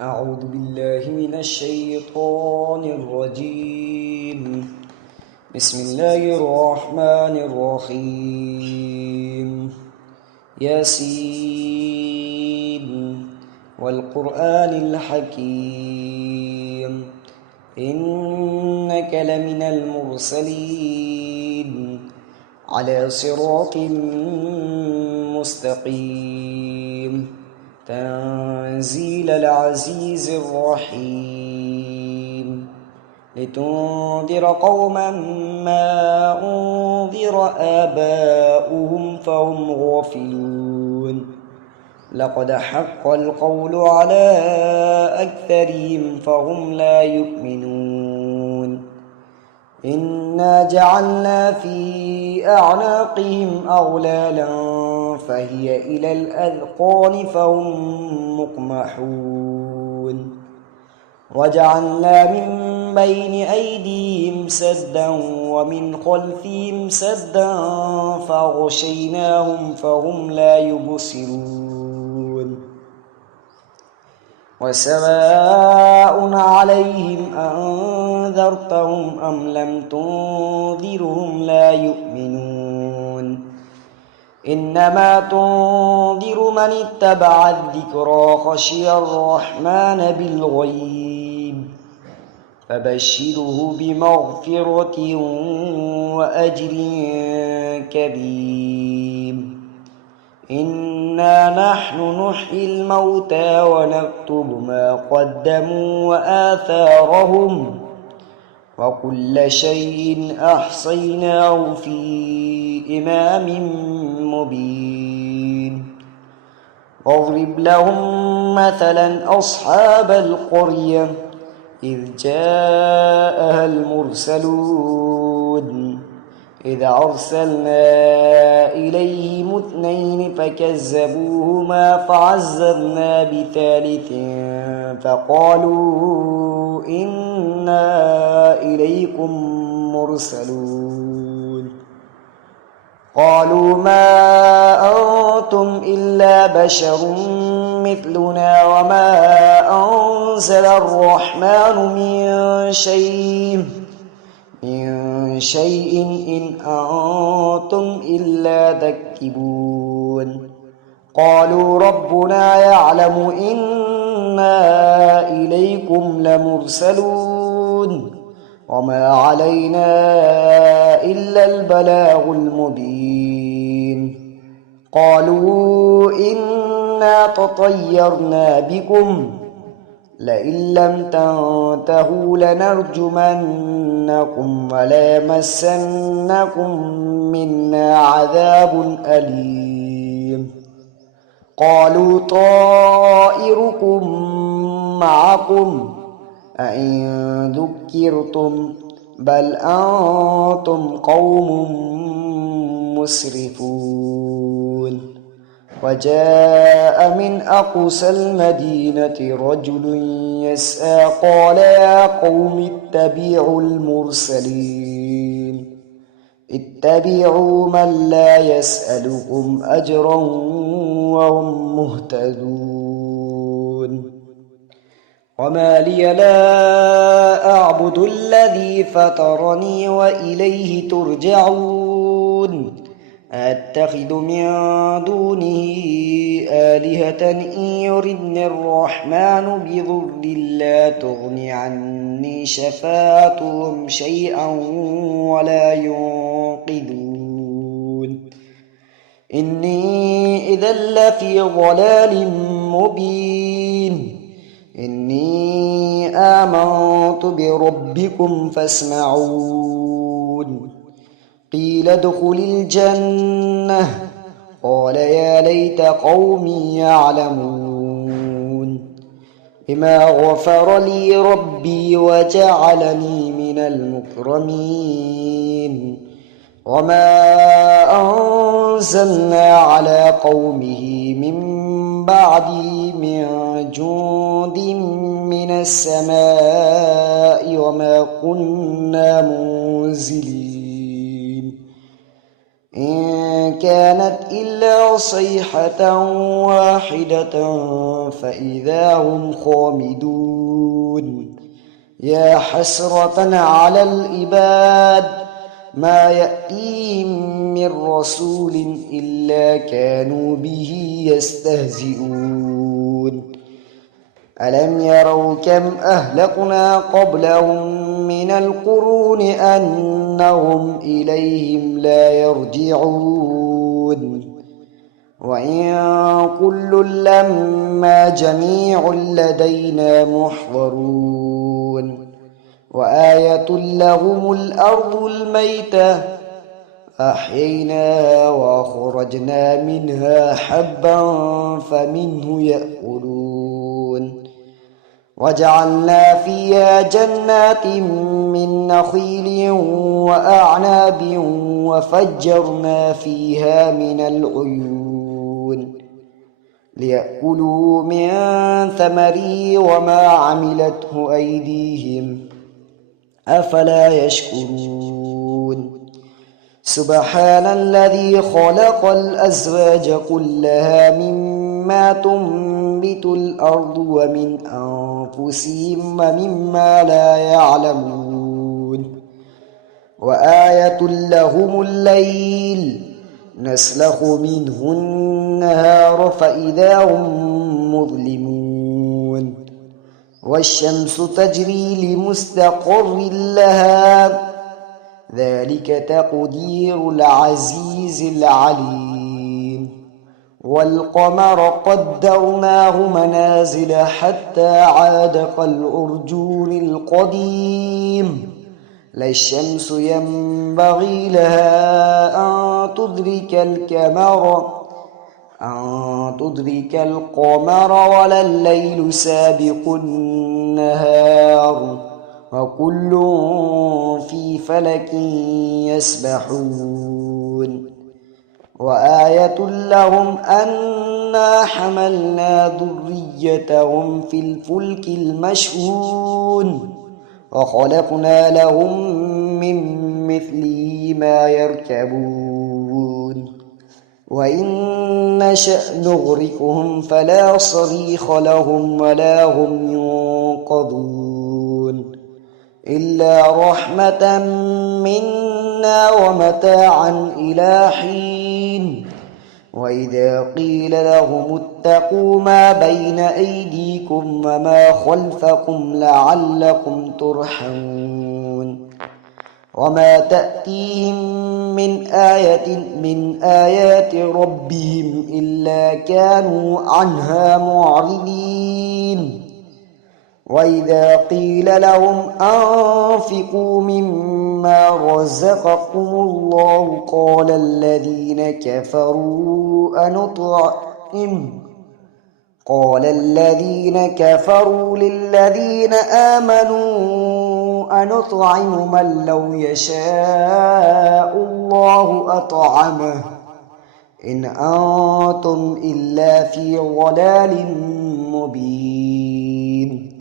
أعوذ بالله من الشيطان الرجيم. بسم الله الرحمن الرحيم. ياسين والقرآن الحكيم إنك لمن المرسلين على صراط مستقيم تنزيل العزيز الرحيم لتنذر قوما ما أنذر آباؤهم فهم غافلون لقد حق القول على أكثرهم فهم لا يؤمنون إنا جعلنا في أعناقهم أغلالا فهي إلى الأذقان فهم مقمحون وجعلنا من بين أيديهم سدا ومن خلفهم سدا فأغشيناهم فهم لا يبصرون وسواء عليهم أنذرتهم أم لم تنذرهم لا يؤمنون إنما تنذر من اتبع الذكرى خشي الرحمن بالغيب فبشره بمغفرة وأجر كبير إنا نحن نحيي الموتى ونكتب ما قدموا وآثارهم وكل شيء أحصيناه في إمام مبين واضرب لهم مثلا أصحاب القرية إذ جاءها المرسلون إذ أرسلنا إليهم 2 فكذبوهما فعززنا بثالث فقالوا إنا إليكم مرسلون قالوا ما أنتم إلا بشر مثلنا وما أنزل الرحمن من شيء إن أنتم إلا تكذبون قالوا ربنا يعلم إنا إليكم لمرسلون وما علينا إلا البلاغ المبين قالوا إنا تطيرنا بكم لئن لم تنتهوا لنرجمنكم وليمسنكم منا عذاب أليم قالوا طائركم معكم أئن ذكرتم بل أنتم قوم مسرفون وجاء من أقصى المدينة رجل يسعى قال يا قوم اتبعوا المرسلين اتبعوا من لا يسألكم أجرا وهم مهتدون وما لي لا أعبد الذي فطرني وإليه ترجعون أتخذ من دونه آلهة إن يردني الرحمن بضر لا تغن عني شفاعتهم شيئا ولا ينقذون إني إذا لفي ضلال مبين إني آمنت بربكم فاسمعون قيل ادخل الجنة قال يا ليت قومي يعلمون بما غفر لي ربي وجعلني من المكرمين وما أنزلنا على قومه من بعده من جند من السماء وما كنا منزلين إن كانت إلا صيحة واحدة فإذا هم خامدون يا حسرة على العباد ما يأتيهم من رسول إلا كانوا به يستهزئون ألم يروا كم أهلكنا قبلهم من القرون أنهم إليهم لا يرجعون وإن كل لما جميع لدينا محضرون وآية لهم الأرض الميتة أحييناها وأخرجنا منها حبا فمنه يأكلون وجعلنا فيها جنات من نخيل وأعناب وفجرنا فيها من العيون ليأكلوا من ثمره وما عملته أيديهم أفلا يشكرون سبحان الذي خلق الأزواج كلها مما تنبت الأرض ومن أنفسهم ومما لا يعلمون وآية لهم الليل نسلخ منه النهار فإذا هم مظلمون والشمس تجري لمستقر لها ذلك تقدير العزيز العليم والقمر قدرناه منازل حتى عاد كالعرجون القديم لا الشمس ينبغي لها أن تدرك القمر ولا الليل سابق النهار وكل في فلك يسبحون وآية لهم أنا حملنا ذريتهم في الفلك المشحون وخلقنا لهم من مثله ما يركبون وإن نشأ نغرقهم فلا صريخ لهم ولا هم ينقذون إلا رحمة منا ومتاعا إلى حين وإذا قيل لهم اتقوا ما بين أيديكم وما خلفكم لعلكم ترحمون وما تأتيهم من آية من آيات ربهم إلا كانوا عنها معرضين وإذا قيل لهم أنفقوا مما رزقكم الله قال الذين كفروا للذين آمنوا أنطعم من لو يشاء الله أطعمه إن أنتم إلا في ضلال مبين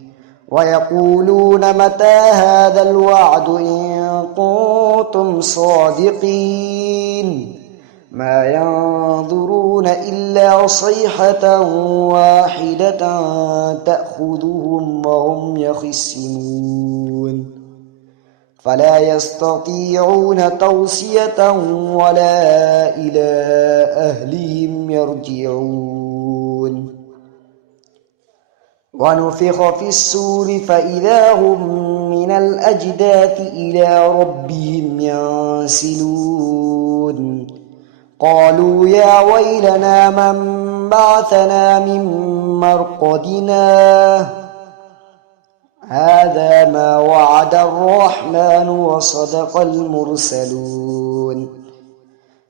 ويقولون متى هذا الوعد إن كنتم صادقين ما ينظرون إلا صيحة واحدة تأخذهم وهم يخصمون فلا يستطيعون توصية ولا إلى أهلهم يرجعون ونفخ في السور فإذا هم من الأجداث إلى ربهم ينسلون قالوا يا ويلنا من بعثنا من مرقدنا هذا ما وعد الرحمن وصدق المرسلون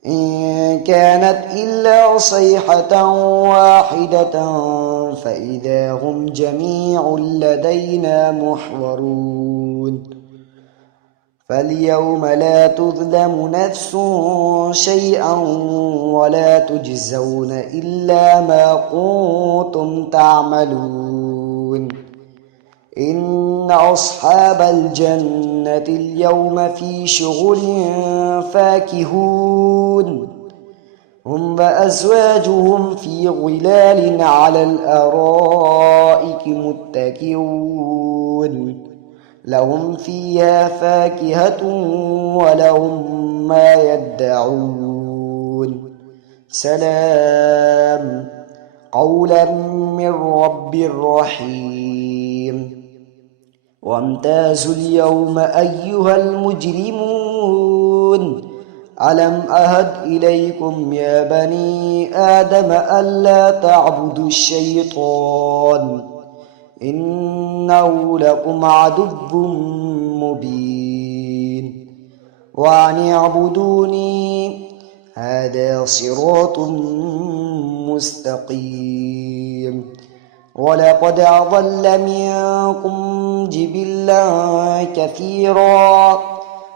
إن كانت إلا صيحة واحدة فإذا هم جميع لدينا محضرون فاليوم لا تظلم نفس شيئا ولا تجزون إلا ما كنتم تعملون إن أصحاب الجنة اليوم في شغل فاكهون هم وأزواجهم في ظلال على الأرائك متكئون لهم فيها فاكهة ولهم ما يدعون سلام قولا من رب رحيم وامتازوا اليوم أيها المجرمون ألم أهد إليكم يا بني آدم ألا تعبدوا الشيطان إنه لكم عدو مبين وأن اعبدوني هذا صراط مستقيم ولقد أضل منكم جبلا كثيرا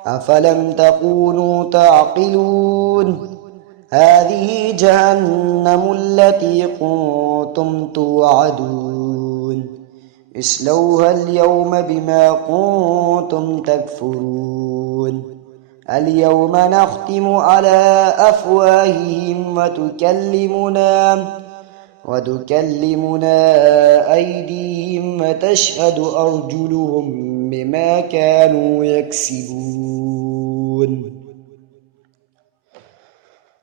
أفلم تكونوا تعقلون هذه جهنم التي كنتم توعدون اصلوها اليوم بما كنتم تكفرون اليوم نختم على أفواههم وتكلمنا أيديهم وتشهد أرجلهم بما كانوا يكسبون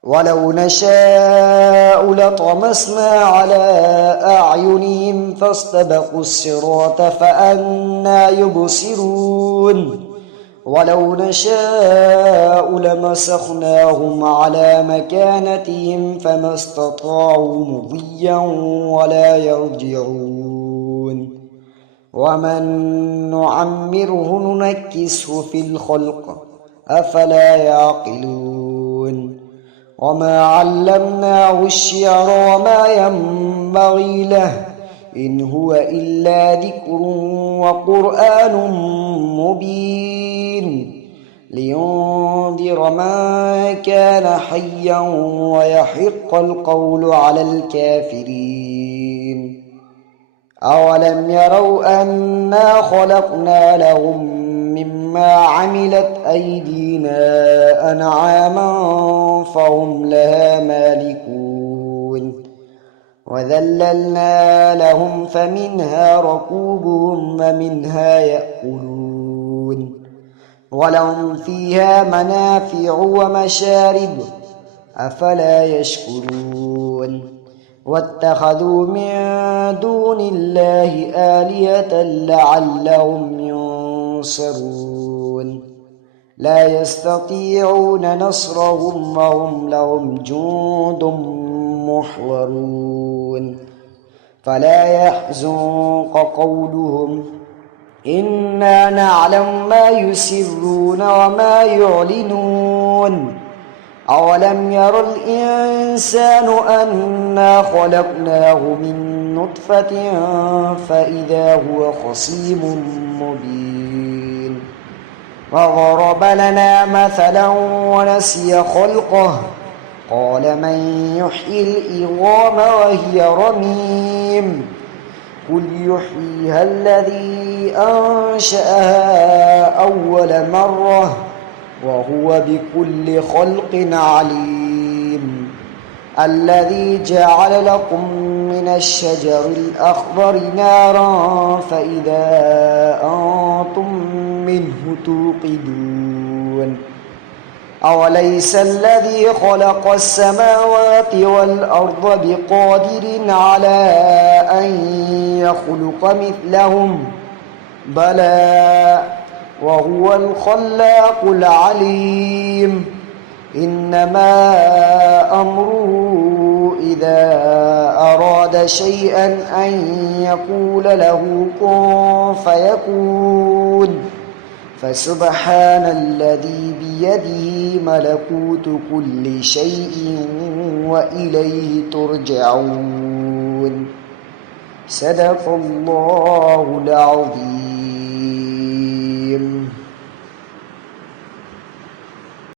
ولو نشاء لطمسنا على أعينهم فاستبقوا الصراط فأنى يبصرون ولو نشاء لمسخناهم على مكانتهم فما استطاعوا مضيا ولا يرجعون ومن نعمره ننكسه في الخلق أفلا يعقلون وما علمناه الشعر وما ينبغي له إن هو إلا ذكر وقرآن مبين لينذر من كان حيا ويحق القول على الكافرين أولم يروا أنا خلقنا لهم مما عملت أيدينا أنعاما فهم لها مالكون وذللنا لهم فمنها ركوبهم ومنها يأكلون ولهم فيها منافع ومشارب أفلا يشكرون واتخذوا من دون الله آلهة لعلهم ينصرون لا يستطيعون نصرهم وهم لهم جند محضرون فلا يحزنك قولهم إنا نعلم ما يسرون وما يعلنون أولم ير الإنسان أنا خلقناه من نطفة فإذا هو خصيم مبين وضرب لنا مثلا ونسي خلقه قال من يحيي العظام وهي رميم قل يحييها الذي أنشأها أول مرة وهو بكل خلق عليم الذي جعل لكم من الشجر الأخضر نارا فإذا أنتم منه توقدون أوليس الذي خلق السماوات والأرض بقادر على أن يخلق مثلهم بلى وهو الخلاق العليم إنما أمره إذا أراد شيئا أن يقول له كن فيكون فسبحان الذي بيده ملكوت كل شيء وإليه ترجعون صدق الله العظيم.